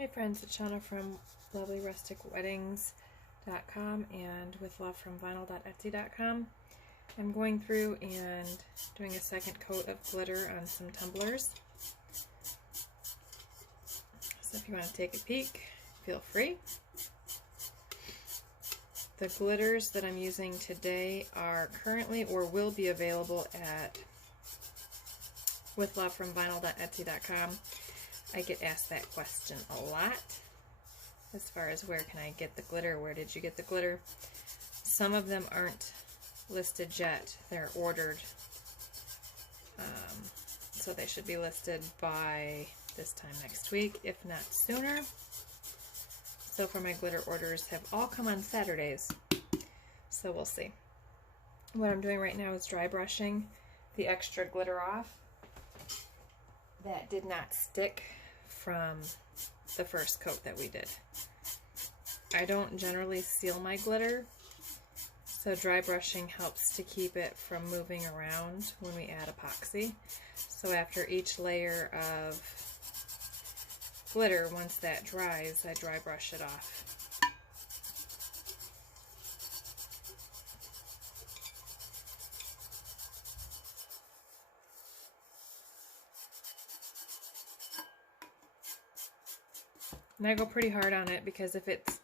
Hey friends, it's Shauna from lovelyrusticweddings.com and with love from vinyl.etsy.com. I'm going through and doing a second coat of glitter on some tumblers. So if you want to take a peek, feel free. The glitters that I'm using today are currently or will be available at with love from vinyl.etsy.com. I get asked that question a lot as far as where can I get the glitter, where did you get the glitter. Some of them aren't listed yet, they're ordered, so they should be listed by this time next week, if not sooner. So far my glitter orders have all come on Saturdays, so we'll see. What I'm doing right now is dry brushing the extra glitter off that did not stick from the first coat that we did. I don't generally seal my glitter, so dry brushing helps to keep it from moving around when we add epoxy. So after each layer of glitter, once that dries, I dry brush it off. And I go pretty hard on it because if it's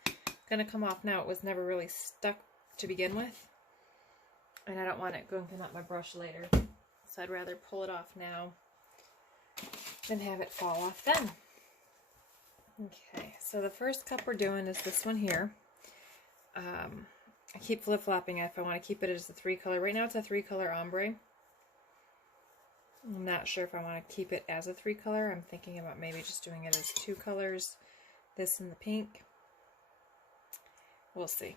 going to come off now, it was never really stuck to begin with. And I don't want it going up my brush later. So I'd rather pull it off now than have it fall off then. Okay, so the first cup we're doing is this one here. I keep flip-flopping if I want to keep it as a 3-color. Right now it's a 3-color ombre. I'm not sure if I want to keep it as a 3-color. I'm thinking about maybe just doing it as 2 colors. This and the pink. We'll see.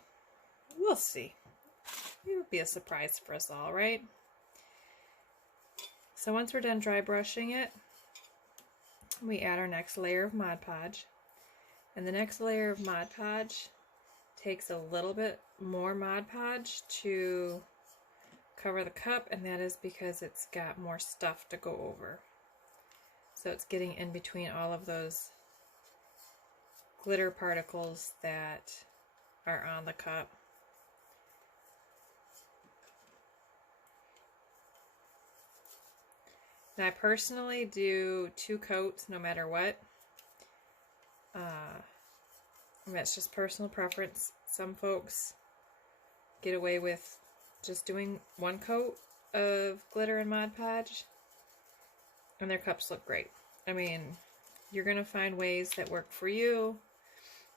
We'll see. It'll be a surprise for us all, right? So once we're done dry brushing it, we add our next layer of Mod Podge. And the next layer of Mod Podge takes a little bit more Mod Podge to cover the cup, and that is because it's got more stuff to go over. So it's getting in between all of those glitter particles that are on the cup. Now I personally do 2 coats no matter what. That's just personal preference. Some folks get away with just doing 1 coat of glitter and Mod Podge and their cups look great. I mean, you're going to find ways that work for you.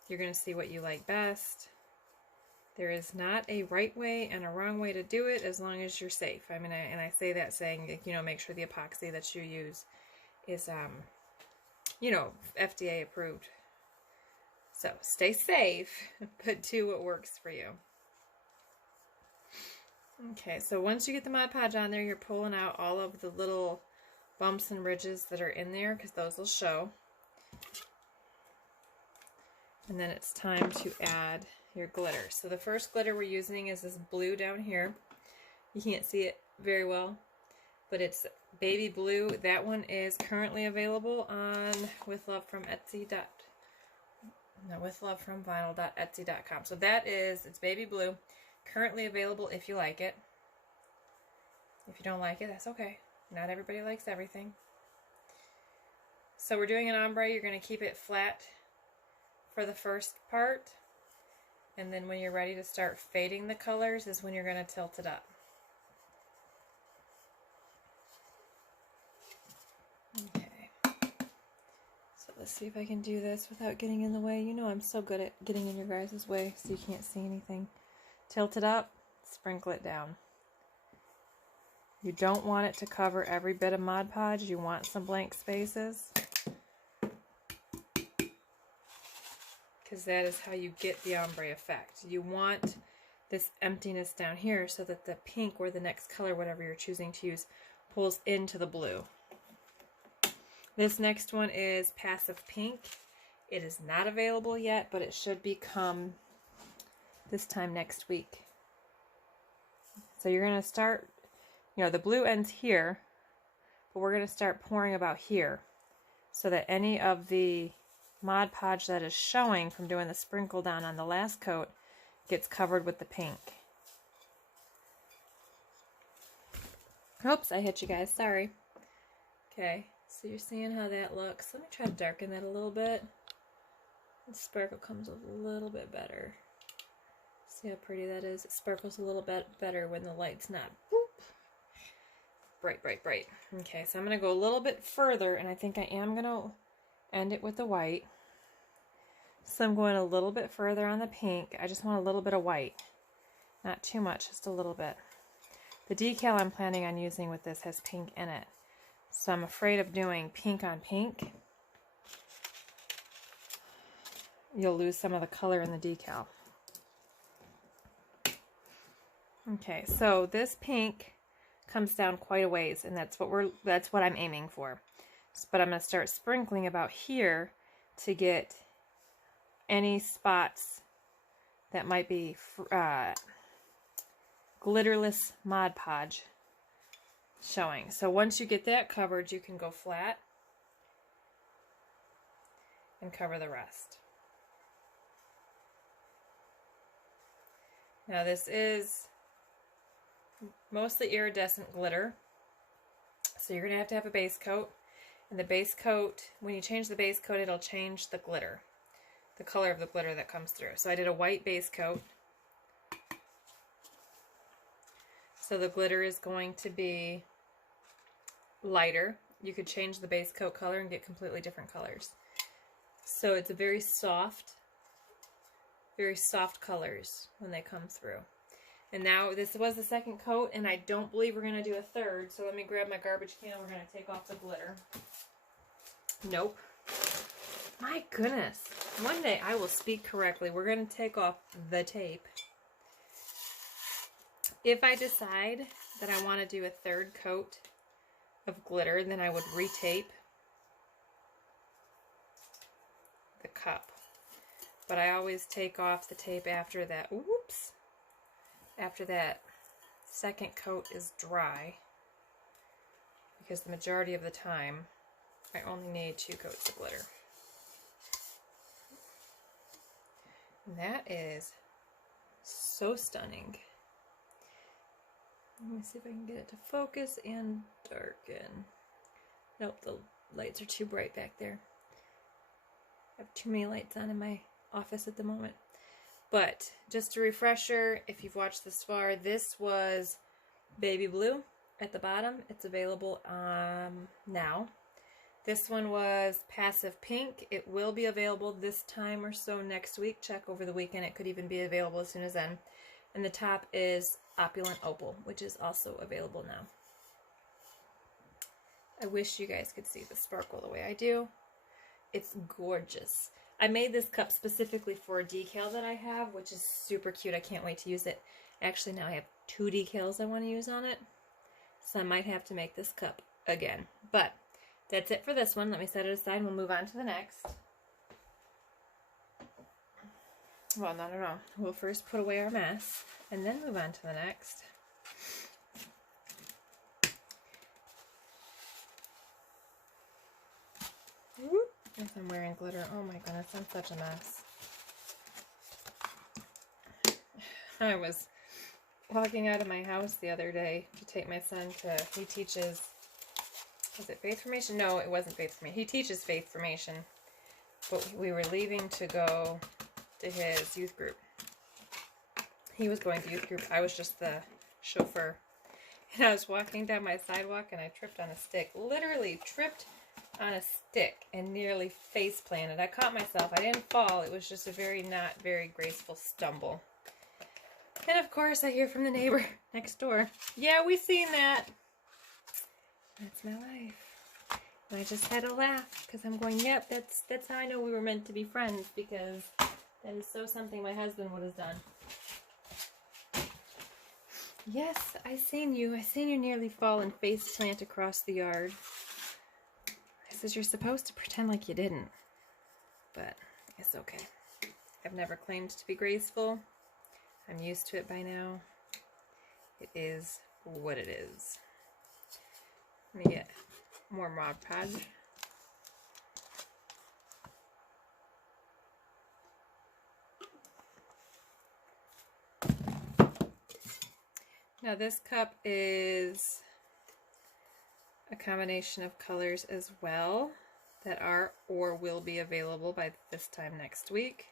You're going to see what you like best. There is not a right way and a wrong way to do it as long as you're safe. I mean, and I say that saying, you know, make sure the epoxy that you use is, you know, FDA approved. So stay safe, but do what works for you. Okay, so once you get the Mod Podge on there, you're pulling out all of the little bumps and ridges that are in there because those will show. And then it's time to add your glitter. So the first glitter we're using is this blue down here. You can't see it very well, but it's baby blue. That one is currently available on with love from vinyl.etsy.com. So that is, it's baby blue, currently available if you like it. If you don't like it, that's okay. Not everybody likes everything. So we're doing an ombre. You're going to keep it flat for the first part, and then when you're ready to start fading the colors is when you're going to tilt it up. Okay, so let's see if I can do this without getting in the way. You know I'm so good at getting in your guys' way so you can't see anything. Tilt it up, sprinkle it down. You don't want it to cover every bit of Mod Podge. You want some blank spaces, because that is how you get the ombre effect. You want this emptiness down here so that the pink or the next color, whatever you're choosing to use, pulls into the blue. This next one is Passive Pink. It is not available yet, but it should become this time next week. So you're going to start, you know, the blue ends here, but we're going to start pouring about here so that any of the Mod Podge that is showing from doing the sprinkle down on the last coat gets covered with the pink. Oops, I hit you guys, sorry. Okay, so you're seeing how that looks. Let me try to darken that a little bit. The sparkle comes a little bit better. See how pretty that is? It sparkles a little bit better when the light's not boop, bright, bright, bright. Okay, so I'm going to go a little bit further, and I think I am going to end it with the white. So I'm going a little bit further on the pink. I just want a little bit of white. Not too much, just a little bit. The decal I'm planning on using with this has pink in it. So I'm afraid of doing pink on pink. You'll lose some of the color in the decal. Okay, so this pink comes down quite a ways, and that's what I'm aiming for. But I'm going to start sprinkling about here to get any spots that might be glitterless Mod Podge showing. So once you get that covered, you can go flat and cover the rest. Now this is mostly iridescent glitter, so you're going to have a base coat. And the base coat, when you change the base coat, it'll change the glitter, the color of the glitter that comes through. So I did a white base coat. So the glitter is going to be lighter. You could change the base coat color and get completely different colors. So it's a very soft colors when they come through. And now this was the second coat, and I don't believe we're going to do a third. So let me grab my garbage can. We're going to take off the glitter. Nope. My goodness. One day I will speak correctly. We're going to take off the tape. If I decide that I want to do a third coat of glitter, then I would retape the cup. But I always take off the tape after that. Oops. After that second coat is dry, because the majority of the time I only need 2 coats of glitter. And that is so stunning. Let me see if I can get it to focus and darken. Nope, the lights are too bright back there. I have too many lights on in my office at the moment. But just a refresher, if you've watched this far, this was baby blue at the bottom. It's available now. This one was passive pink. It will be available this time or so next week. Check over the weekend. It could even be available as soon as then. And the top is opulent opal, which is also available now. I wish you guys could see the sparkle the way I do. It's gorgeous. I made this cup specifically for a decal that I have, which is super cute. I can't wait to use it. Actually, now I have 2 decals I want to use on it, so I might have to make this cup again. But that's it for this one. Let me set it aside and we'll move on to the next. Well, no. We'll first put away our mess and then move on to the next. Whoop. Yes, I'm wearing glitter. Oh my goodness, I'm such a mess. I was walking out of my house the other day to take my son to, he teaches, was it faith formation? No, it wasn't faith formation. He teaches faith formation, but we were leaving to go to his youth group. He was going to youth group. I was just the chauffeur. And I was walking down my sidewalk and I tripped on a stick. Literally tripped on a stick and nearly face planted. I caught myself. I didn't fall. It was just a not very graceful stumble. And of course I hear from the neighbor next door, "Yeah, we seen that." That's my life. And I just had to laugh because I'm going, yep, that's how I know we were meant to be friends, because that is so something my husband would have done. "Yes, I seen you. I seen you nearly fall and face plant across the yard." I says, "You're supposed to pretend like you didn't." But it's okay. I've never claimed to be graceful. I'm used to it by now. It is what it is. Let me get more Mod Podge. Now this cup is a combination of colors as well that are or will be available by this time next week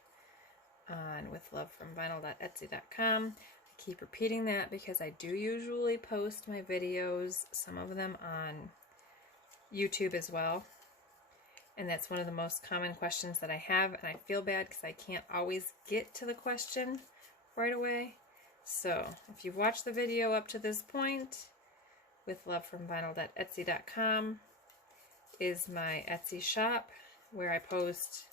on withlovefromvinyl.etsy.com. I keep repeating that because I do usually post my videos, some of them on YouTube as well. And that's one of the most common questions that I have, and I feel bad because I can't always get to the question right away. So if you've watched the video up to this point, withlovefromvinyl.etsy.com is my Etsy shop where I post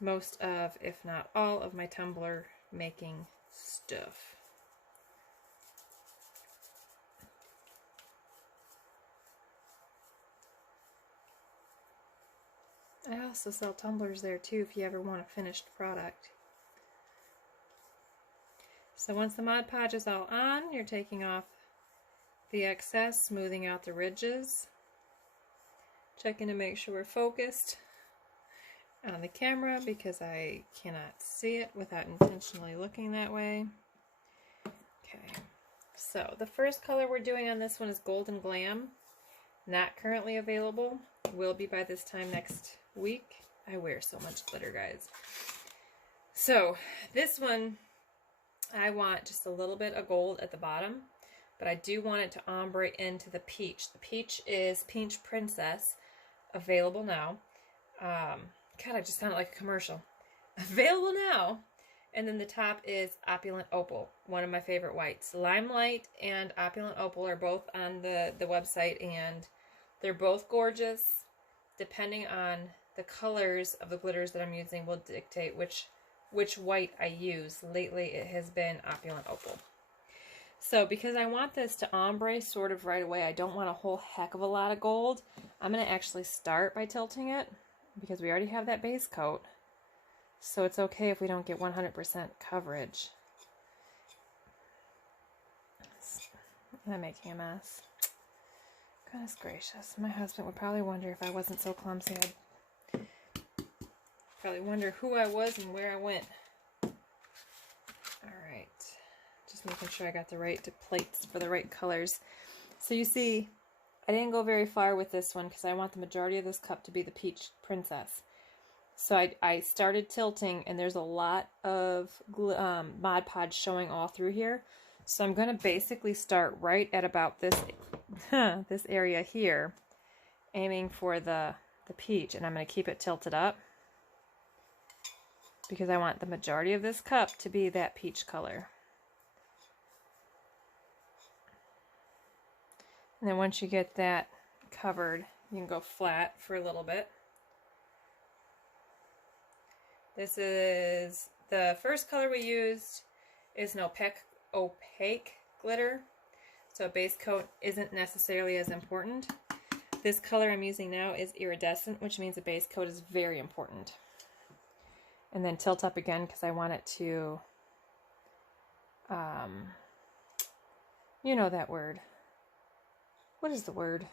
most of, if not all of, my tumbler making stuff. I also sell tumblers there too if you ever want a finished product. So once the Mod Podge is all on, you're taking off the excess, smoothing out the ridges, checking to make sure we're focused on the camera because I cannot see it without intentionally looking that way. Okay, so the first color we're doing on this one is Golden Glam. Not currently available. Will be by this time next week. I wear so much glitter, guys. So this one, I want just a little bit of gold at the bottom, but I do want it to ombre into the peach. The peach is Peach Princess, available now. God, I just sounded like a commercial. Available now. And then the top is Opulent Opal, one of my favorite whites. Limelight and Opulent Opal are both on the website, and they're both gorgeous. Depending on the colors of the glitters that I'm using will dictate which white I use. Lately it has been Opulent Opal. So because I want this to ombre sort of right away, I don't want a whole heck of a lot of gold. I'm going to actually start by tilting it because we already have that base coat. So it's okay if we don't get 100% coverage. I'm making a mess. Goodness gracious. My husband would probably wonder if I wasn't so clumsy. I'd probably wonder who I was and where I went. Alright. Just making sure I got the right plates for the right colors. So you see, I didn't go very far with this one because I want the majority of this cup to be the Peach Princess. So I started tilting, and there's a lot of Mod Podge showing all through here. So I'm going to basically start right at about this this area here, aiming for the peach, and I'm going to keep it tilted up because I want the majority of this cup to be that peach color. And then once you get that covered, you can go flat for a little bit. This is the first color we used is an opaque glitter, so a base coat isn't necessarily as important. This color I'm using now is iridescent, which means a base coat is very important. And then tilt up again because I want it to, you know that word. What is the word?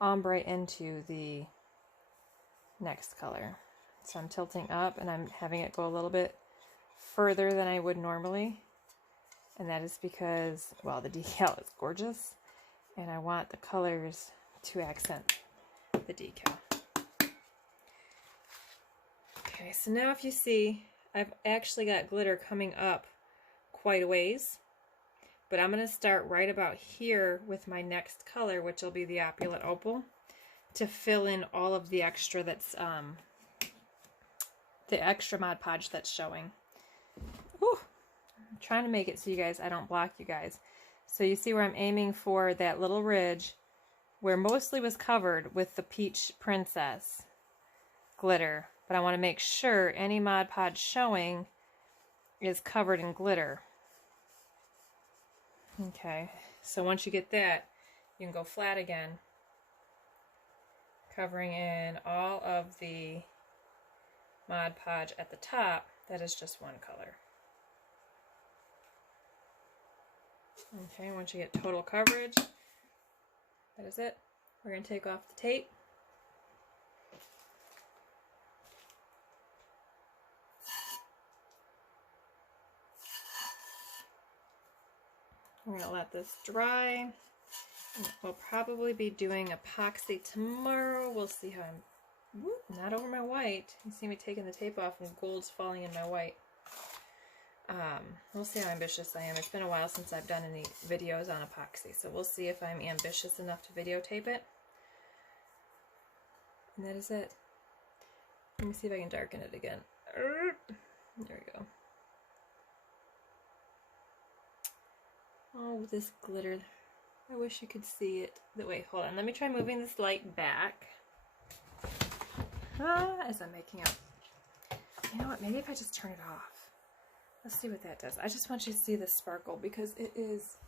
Ombre into the next color. So I'm tilting up and I'm having it go a little bit further than I would normally. And that is because, well, the decal is gorgeous and I want the colors to accent the decal. Okay, so now if you see, I've actually got glitter coming up quite a ways. But I'm going to start right about here with my next color, which will be the Opulent Opal, to fill in all of the extra that's, the extra Mod Podge that's showing. Whew. I'm trying to make it so you guys, I don't block you guys. So you see where I'm aiming for that little ridge where mostly was covered with the Peach Princess glitter. But I want to make sure any Mod Podge showing is covered in glitter. Okay, so once you get that, you can go flat again, covering in all of the Mod Podge at the top. That is just one color. Okay, once you get total coverage, that is it. We're going to take off the tape. We're gonna let this dry. We'll probably be doing epoxy tomorrow. We'll see how I'm, whoop, not over my white. You see me taking the tape off and gold's falling in my white. We'll see how ambitious I am. It's been a while since I've done any videos on epoxy, so we'll see if I'm ambitious enough to videotape it. And that is it. Let me see if I can darken it again. There we go. Oh, this glitter. I wish you could see it. Wait, hold on. Let me try moving this light back. As I'm making up. You know what? Maybe if I just turn it off. Let's see what that does. I just want you to see the sparkle because it is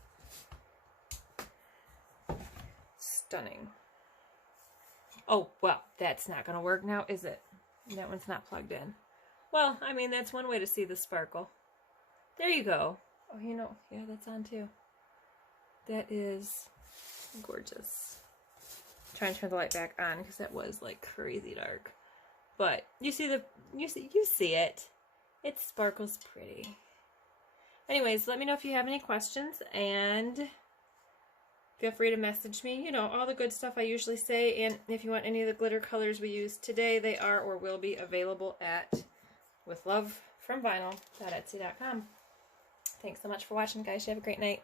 stunning. Oh, well, that's not going to work now, is it? That one's not plugged in. Well, I mean, that's one way to see the sparkle. There you go. Oh, you know, yeah, that's on too. That is gorgeous. I'm trying to turn the light back on because that was like crazy dark. But you see you see it. It sparkles pretty. Anyways, let me know if you have any questions and feel free to message me. You know, all the good stuff I usually say. And if you want any of the glitter colors we used today, they are or will be available at withlovefromvinyl.etsy.com. Thanks so much for watching, guys. You have a great night.